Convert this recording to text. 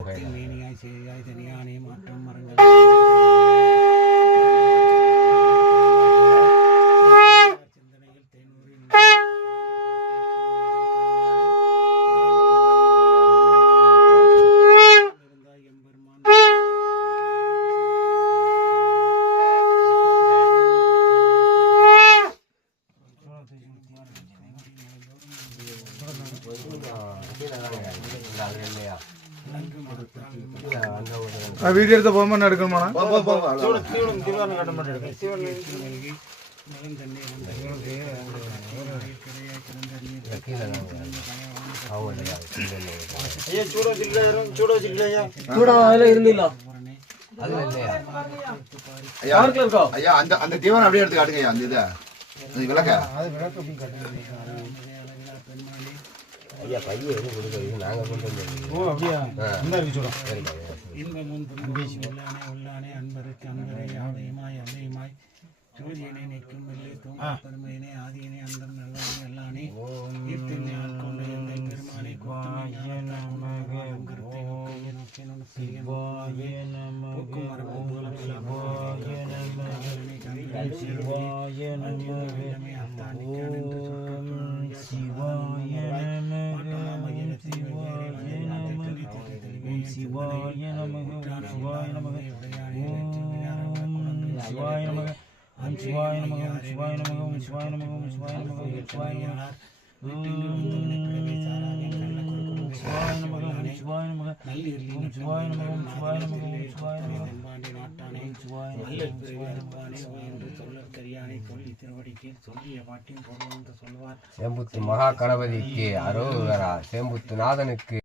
மேனியாய் செய்யாய் தனியானே மாற்றம் மரங்கள் சிந்தனையில் தேனூரில் வீடியோ எடுத்த போக மாட்டேன் எடுக்கணுமா அந்த தீவனம் அப்படியே எடுத்து காட்டுங்க அந்த இதை விளக்க ஐயா பையன் எதுவும் கொடுக்குறது நாங்கள் கொண்டு உள்ளானே அன்பருக்கு அன்பரை ஆலயமாய் அல்லையுமாய் ஜோதியனை நிற்கும் வெள்ளை தூங்க பெருமையினை ஆதியனை அந்தம் நல்லானே எல்லானே ஈர்த்தென்னை ஆட்கொண்ட எந்தை பெருமானை கருத்தை சிவாய நமக சிவாய நமக சிவாய நமக சிவாய நமக சிவாய நமக சிவாய நமக சிவாய நமக சிவாய செம்புத்து மகா கணபதிக்கு அரோகரா செம்புத்து நாதனுக்கு